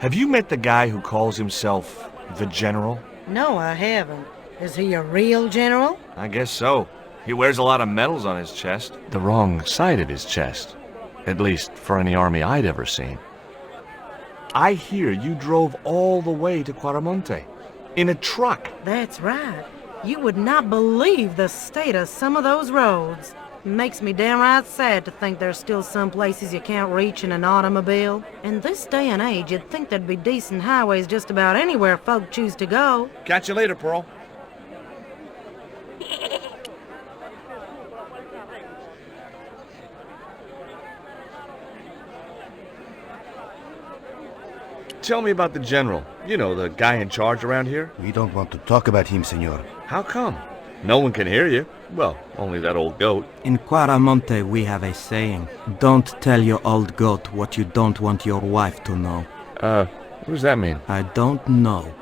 Have you met the guy who calls himself the General? No, I haven't. Is he a real general? I guess so. He wears a lot of medals on his chest. The wrong side of his chest. At least for any army I'd ever seen. I hear you drove all the way to Quaramonte. In a truck. That's right. You would not believe the state of some of those roads. Makes me downright sad to think there's still some places you can't reach in an automobile. In this day and age, you'd think there'd be decent highways just about anywhere folk choose to go. Catch you later, Pearl. Tell me about the General. You know, the guy in charge around here. We don't want to talk about him, senor. How come? No one can hear you. Well, only that old goat. In Quaramonte we have a saying, don't tell your old goat what you don't want your wife to know. What does that mean? I don't know.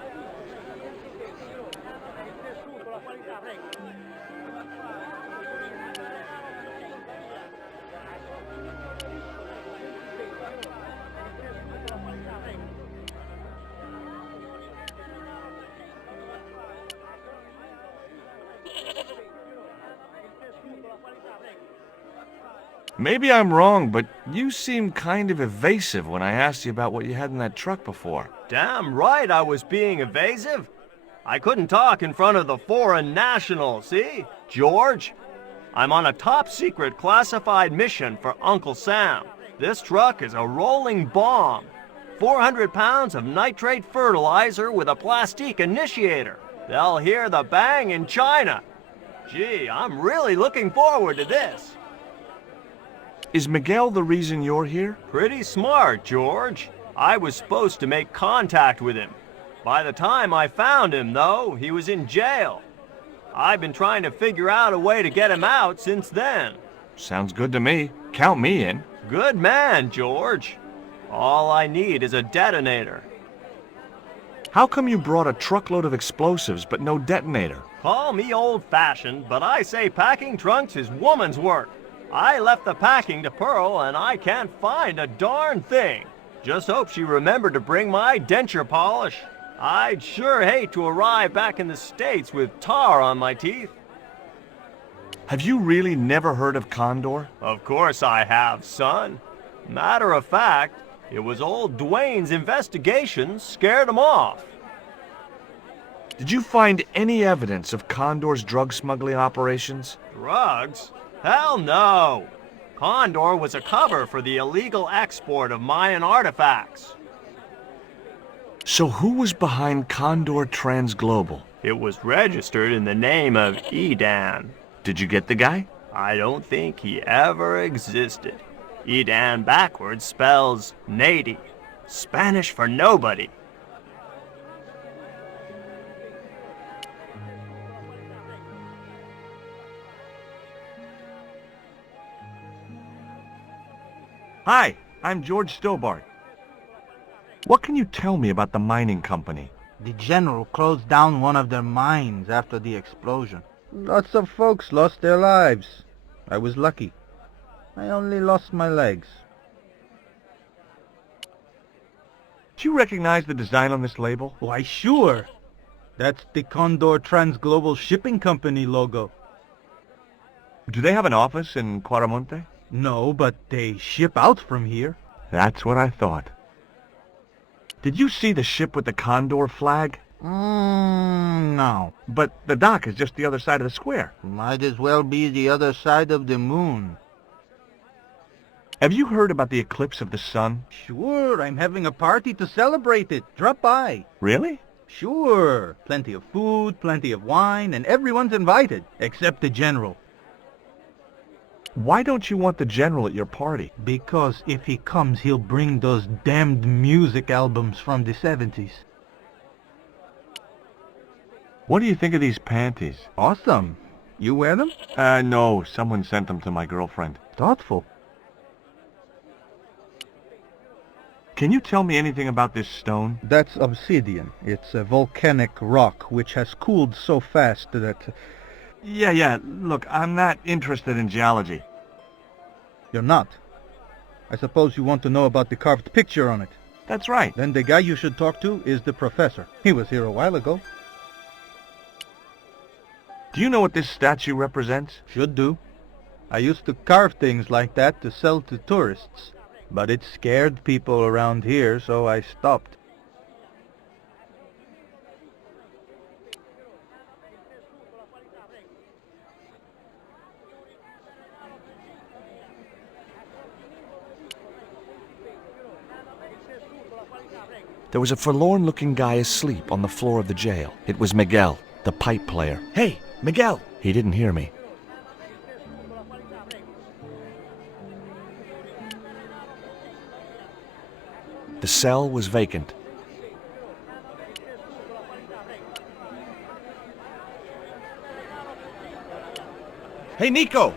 Maybe I'm wrong, but you seemed kind of evasive when I asked you about what you had in that truck before. Damn right I was being evasive. I couldn't talk in front of the foreign national, see? George, I'm on a top-secret classified mission for Uncle Sam. This truck is a rolling bomb. 400 pounds of nitrate fertilizer with a plastique initiator. They'll hear the bang in China. Gee, I'm really looking forward to this. Is Miguel the reason you're here? Pretty smart, George. I was supposed to make contact with him. By the time I found him, though, he was in jail. I've been trying to figure out a way to get him out since then. Sounds good to me. Count me in. Good man, George. All I need is a detonator. How come you brought a truckload of explosives but no detonator? Call me old-fashioned, but I say packing trunks is woman's work. I left the packing to Pearl, and I can't find a darn thing. Just hope she remembered to bring my denture polish. I'd sure hate to arrive back in the States with tar on my teeth. Have you really never heard of Condor? Of course I have, son. Matter of fact, it was old Dwayne's investigation scared him off. Did you find any evidence of Condor's drug smuggling operations? Drugs? Hell no! Condor was a cover for the illegal export of Mayan artifacts. So who was behind Condor Transglobal? It was registered in the name of Edan. Did you get the guy? I don't think he ever existed. Edan backwards spells Nady, Spanish for nobody. Hi, I'm George Stobart. What can you tell me about the mining company? The general closed down one of their mines after the explosion. Lots of folks lost their lives. I was lucky. I only lost my legs. Do you recognize the design on this label? Why, sure. That's the Condor Transglobal Shipping Company logo. Do they have an office in Quaramonte? No, but they ship out from here. That's what I thought. Did you see the ship with the Condor flag? No. But the dock is just the other side of the square. Might as well be the other side of the moon. Have you heard about the eclipse of the sun? Sure, I'm having a party to celebrate it. Drop by. Really? Sure. Plenty of food, plenty of wine, and everyone's invited, except the general. Why don't you want the general at your party? Because if he comes, he'll bring those damned music albums from the 70s. What do you think of these panties? Awesome. You wear them? No. Someone sent them to my girlfriend. Thoughtful. Can you tell me anything about this stone? That's obsidian. It's a volcanic rock which has cooled so fast that... Yeah. Look, I'm not interested in geology. You're not? I suppose you want to know about the carved picture on it. That's right. Then the guy you should talk to is the professor. He was here a while ago. Do you know what this statue represents? Should do. I used to carve things like that to sell to tourists. But it scared people around here, so I stopped. There was a forlorn-looking guy asleep on the floor of the jail. It was Miguel, the pipe player. Hey, Miguel! He didn't hear me. The cell was vacant. Hey, Nico!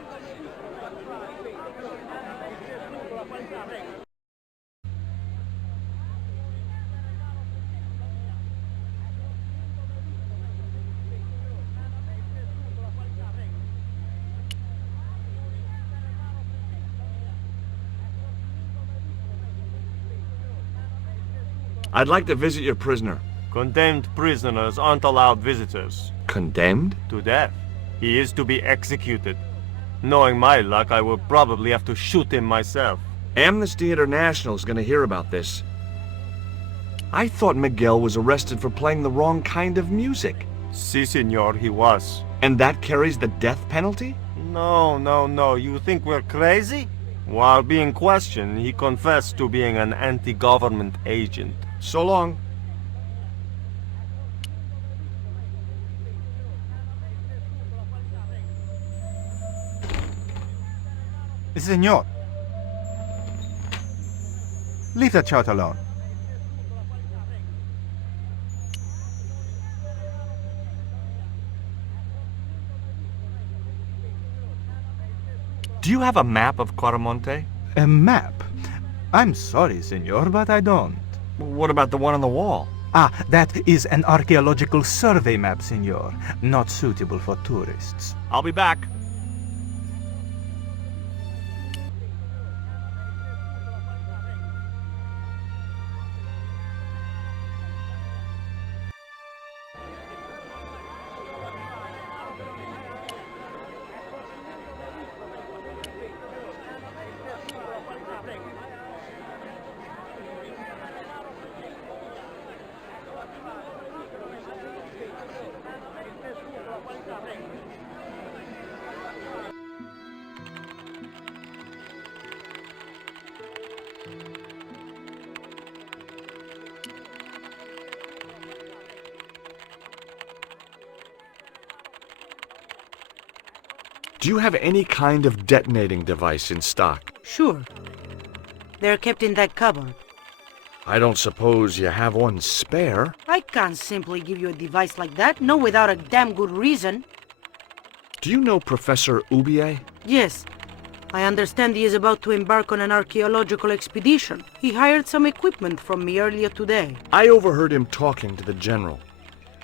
I'd like to visit your prisoner. Condemned prisoners aren't allowed visitors. Condemned? To death. He is to be executed. Knowing my luck, I will probably have to shoot him myself. Amnesty International is going to hear about this. I thought Miguel was arrested for playing the wrong kind of music. Si, senor, he was. And that carries the death penalty? No. You think we're crazy? While being questioned, he confessed to being an anti-government agent. So long. Senor. Leave that child alone. Do you have a map of Quaramonte? A map? I'm sorry, senor, but I don't. What about the one on the wall? Ah, that is an archaeological survey map, senor. Not suitable for tourists. I'll be back. Do you have any kind of detonating device in stock? Sure. They're kept in that cupboard. I don't suppose you have one spare? I can't simply give you a device like that, no without a damn good reason. Do you know Professor Ubier? Yes. I understand he is about to embark on an archaeological expedition. He hired some equipment from me earlier today. I overheard him talking to the general.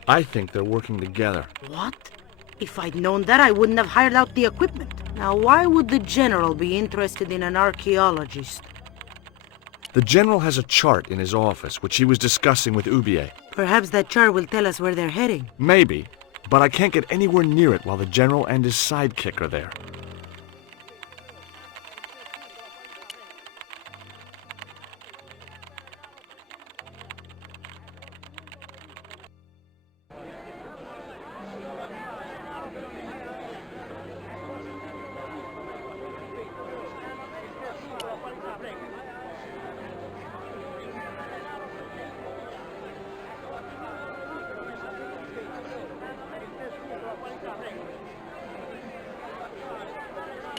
I think they're working together. What? If I'd known that, I wouldn't have hired out the equipment. Now, why would the general be interested in an archaeologist? The general has a chart in his office, which he was discussing with Ubier. Perhaps that chart will tell us where they're heading. Maybe, but I can't get anywhere near it while the general and his sidekick are there.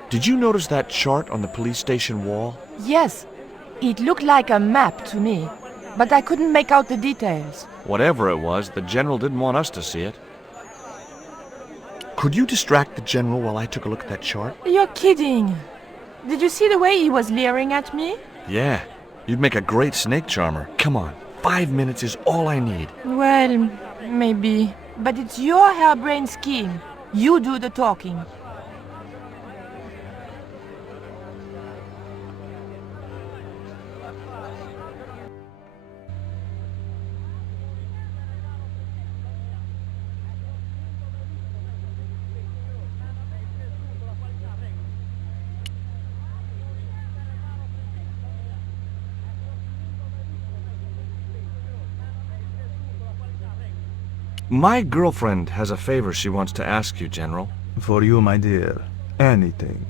Did you notice that chart on the police station wall? Yes, it looked like a map to me, but I couldn't make out the details. Whatever it was, the general didn't want us to see it. Could you distract the general while I took a look at that chart? You're kidding. Did you see the way he was leering at me? Yeah, you'd make a great snake charmer. Come on, 5 minutes is all I need. Well, maybe. But it's your harebrained scheme. You do the talking. My girlfriend has a favor she wants to ask you, General. For you, my dear. Anything.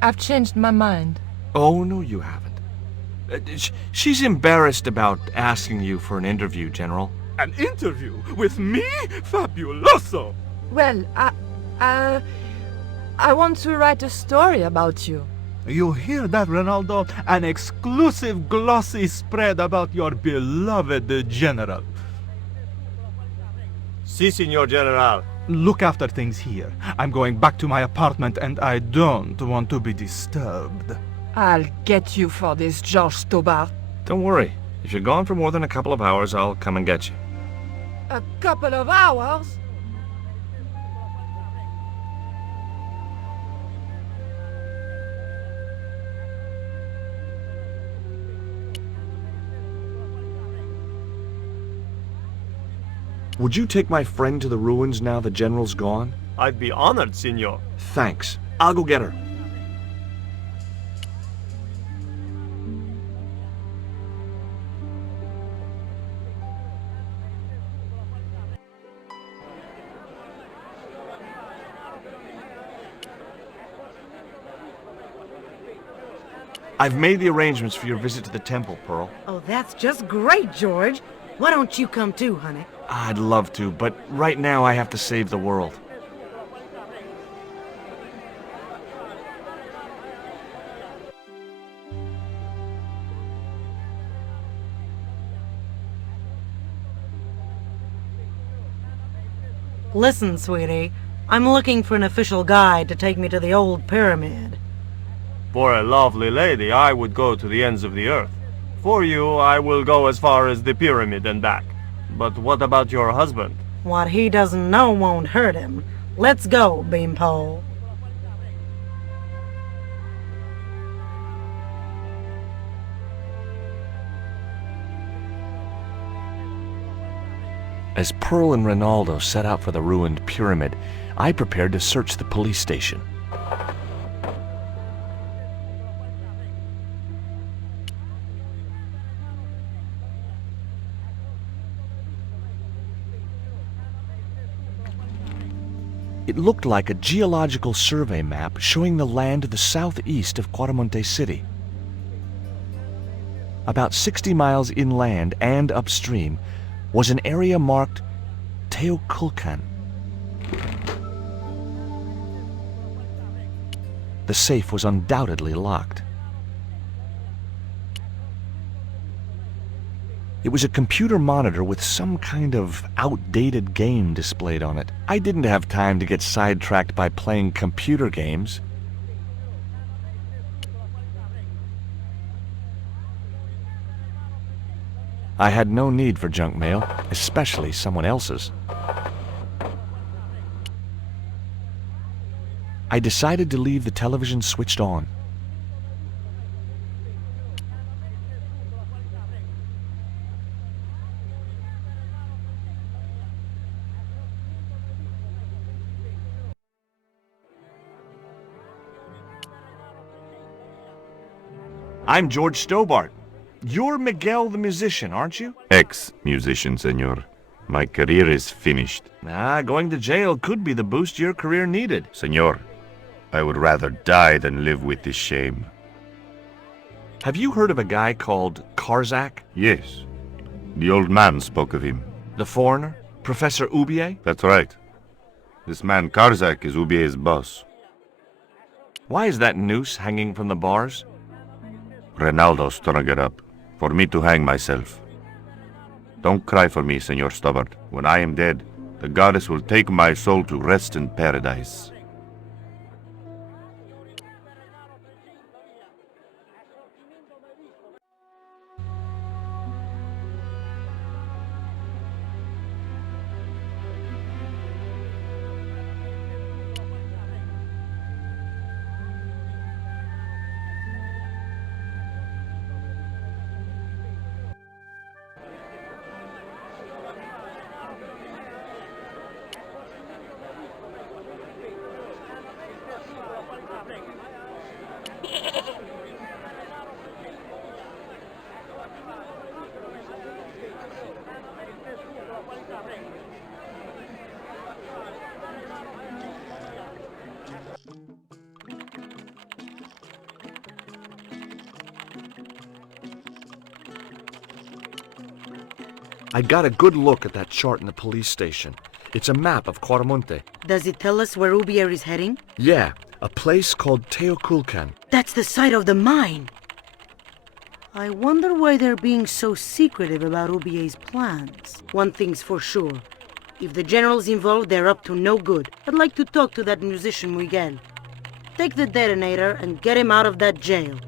I've changed my mind. Oh, no, you haven't. She's embarrassed about asking you for an interview, General. An interview with me? Fabuloso! Well, I want to write a story about you. You hear that, Ronaldo? An exclusive glossy spread about your beloved general. Si, Signor General. Look after things here. I'm going back to my apartment and I don't want to be disturbed. I'll get you for this, George Stobart. Don't worry. If you're gone for more than a couple of hours, I'll come and get you. A couple of hours? Would you take my friend to the ruins now the General's gone? I'd be honored, Signor. Thanks. I'll go get her. I've made the arrangements for your visit to the temple, Pearl. Oh, that's just great, George. Why don't you come too, honey? I'd love to, but right now I have to save the world. Listen, sweetie. I'm looking for an official guide to take me to the old pyramid. For a lovely lady, I would go to the ends of the earth. For you, I will go as far as the pyramid and back. But what about your husband? What he doesn't know won't hurt him. Let's go, Beanpole. As Pearl and Ronaldo set out for the ruined pyramid, I prepared to search the police station. It looked like a geological survey map showing the land to the southeast of Cuaramonte City. About 60 miles inland and upstream was an area marked Teoculcan. The safe was undoubtedly locked. It was a computer monitor with some kind of outdated game displayed on it. I didn't have time to get sidetracked by playing computer games. I had no need for junk mail, especially someone else's. I decided to leave the television switched on. I'm George Stobart. You're Miguel the musician, aren't you? Ex-musician, senor. My career is finished. Going to jail could be the boost your career needed. Senor, I would rather die than live with this shame. Have you heard of a guy called Karzak? Yes. The old man spoke of him. The foreigner? Professor Ubier? That's right. This man Karzak is Ubier's boss. Why is that noose hanging from the bars? Ronaldo strung it up, for me to hang myself. Don't cry for me, Senor Stobart. When I am dead, the goddess will take my soul to rest in paradise. I got a good look at that chart in the police station. It's a map of Quaramonte. Does it tell us where Ubier is heading? Yeah, a place called Teoculcan. That's the site of the mine. I wonder why they're being so secretive about Ubier's plans. One thing's for sure. If the general's involved, they're up to no good. I'd like to talk to that musician Miguel. Take the detonator and get him out of that jail.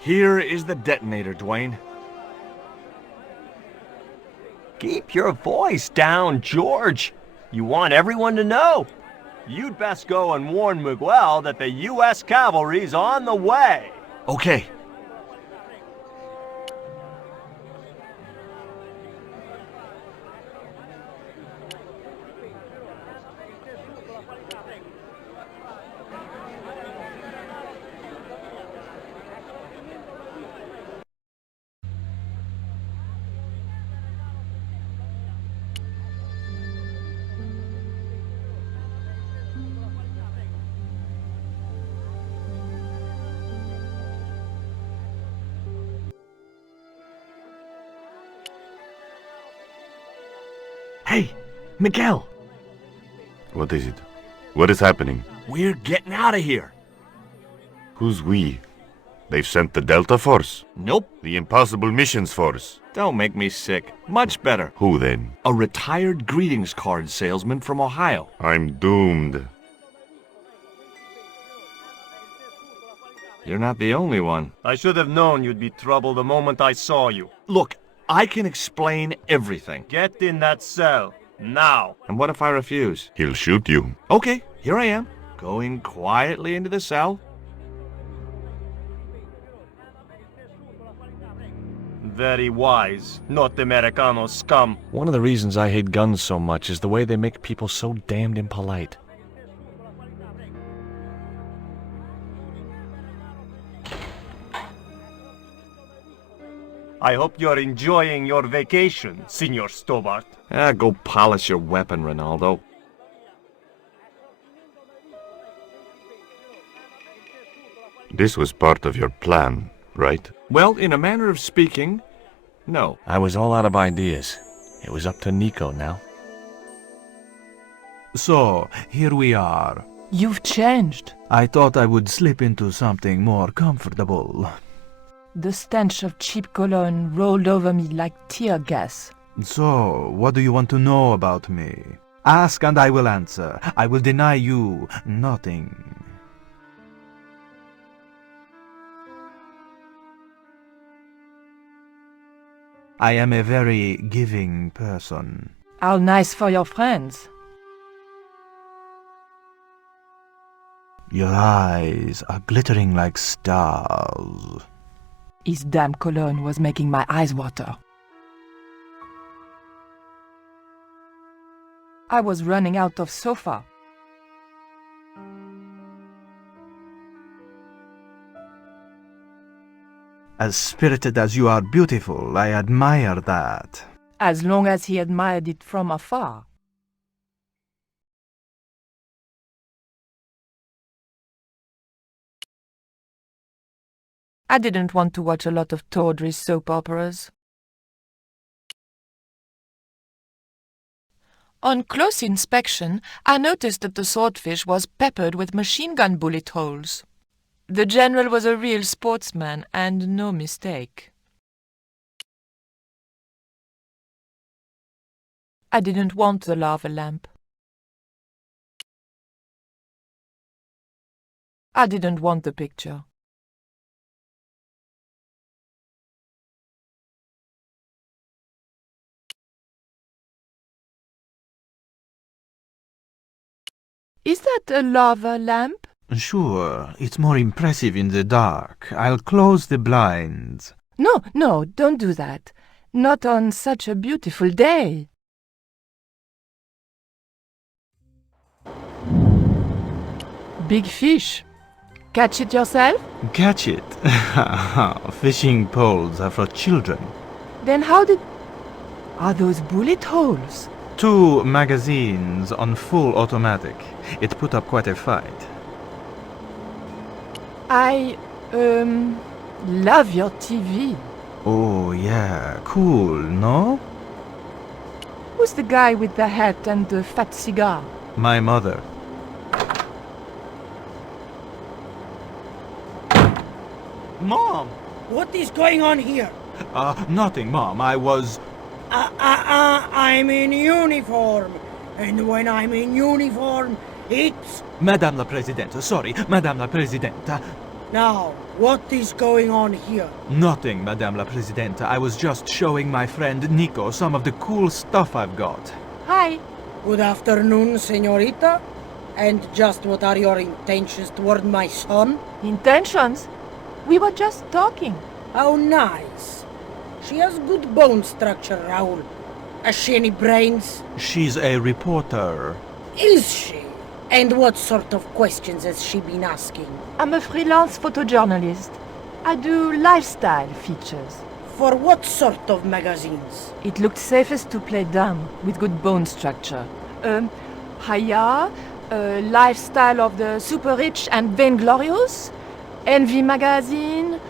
Here is the detonator, Dwayne. Keep your voice down, George. You want everyone to know. You'd best go and warn Miguel that the U.S. cavalry's on the way. Okay. Hey, Miguel. What is it? What is happening? We're getting out of here. Who's we? They've sent the Delta Force? Nope. The Impossible Missions Force? Don't make me sick. Much better. Who then? A retired greetings card salesman from Ohio. I'm doomed. You're not the only one. I should have known you'd be trouble the moment I saw you. Look, I can explain everything. Get in that cell, now. And what if I refuse? He'll shoot you. Okay, here I am, going quietly into the cell. Very wise, not Americano scum. One of the reasons I hate guns so much is the way they make people so damned impolite. I hope you're enjoying your vacation, Senor Stobart. Go polish your weapon, Ronaldo. This was part of your plan, right? Well, in a manner of speaking, no. I was all out of ideas. It was up to Nico now. So, here we are. You've changed. I thought I would slip into something more comfortable. The stench of cheap cologne rolled over me like tear gas. So, what do you want to know about me? Ask and I will answer. I will deny you nothing. I am a very giving person. How nice for your friends. Your eyes are glittering like stars. His damn cologne was making my eyes water. I was running out of sofa. As spirited as you are beautiful, I admire that. As long as he admired it from afar. I didn't want to watch a lot of tawdry soap operas. On close inspection, I noticed that the swordfish was peppered with machine gun bullet holes. The general was a real sportsman, and no mistake. I didn't want the lava lamp. I didn't want the picture. Is that a lava lamp? Sure, it's more impressive in the dark. I'll close the blinds. No, don't do that. Not on such a beautiful day. Big fish. Catch it yourself? Catch it. Fishing poles are for children. Then how did... Are those bullet holes? 2 magazines on full automatic. It put up quite a fight. I, love your TV. Oh yeah, cool, no? Who's the guy with the hat and the fat cigar? My mother. Mom! What is going on here? Nothing, Mom. I was... I'm in uniform. And when I'm in uniform, it's... Madame la Présidente, sorry, Madame la Présidente. Now, what is going on here? Nothing, Madame la Présidente. I was just showing my friend Nico some of the cool stuff I've got. Hi. Good afternoon, señorita. And just what are your intentions toward my son? Intentions? We were just talking. How nice. She has good bone structure, Raoul. Has she any brains? She's a reporter. Is she? And what sort of questions has she been asking? I'm a freelance photojournalist. I do lifestyle features. For what sort of magazines? It looked safest to play dumb, with good bone structure. Haya, Lifestyle of the Super Rich and Vainglorious, Envy Magazine,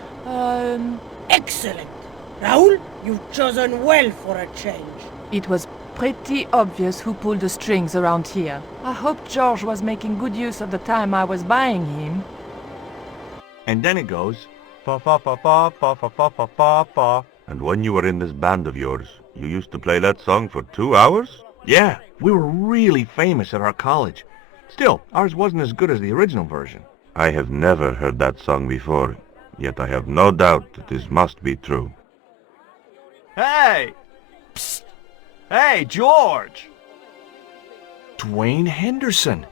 Excellent! Raoul, you've chosen well for a change. It was pretty obvious who pulled the strings around here. I hope George was making good use of the time I was buying him. And then it goes, Pa pa pa pa pa pa pa pa pa pa. And when you were in this band of yours, you used to play that song for 2 hours? yeah, we were really famous at our college. Still, ours wasn't as good as the original version. I have never heard that song before, yet I have no doubt that this must be true. Hey! Psst! Hey, George! Dwayne Henderson.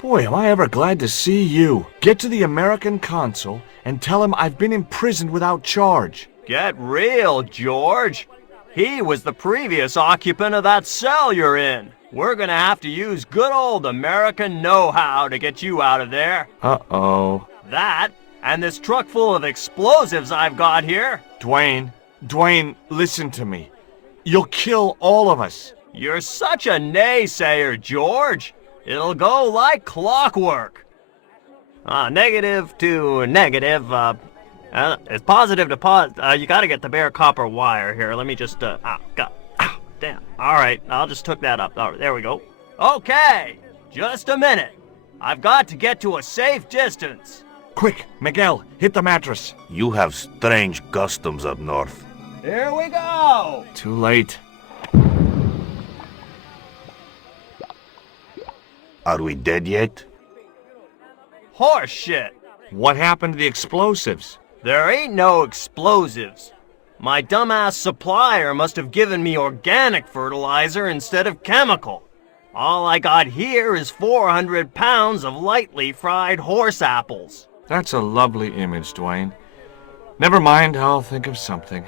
Boy, am I ever glad to see you. Get to the American consul and tell him I've been imprisoned without charge. Get real, George. He was the previous occupant of that cell you're in. We're gonna have to use good old American know-how to get you out of there. Uh-oh. That, and this truck full of explosives I've got here. Dwayne, listen to me. You'll kill all of us. You're such a naysayer, George. It'll go like clockwork. Negative to negative, it's positive to positive. You gotta get the bare copper wire here. Let me just, damn. Alright, I'll just hook that up. All right, there we go. Okay, just a minute. I've got to get to a safe distance. Quick, Miguel, hit the mattress. You have strange customs up north. Here we go. Too late. Are we dead yet? Horse shit. What happened to the explosives? There ain't no explosives. My dumbass supplier must have given me organic fertilizer instead of chemical. All I got here is 400 pounds of lightly fried horse apples. That's a lovely image, Dwayne. Never mind, I'll think of something.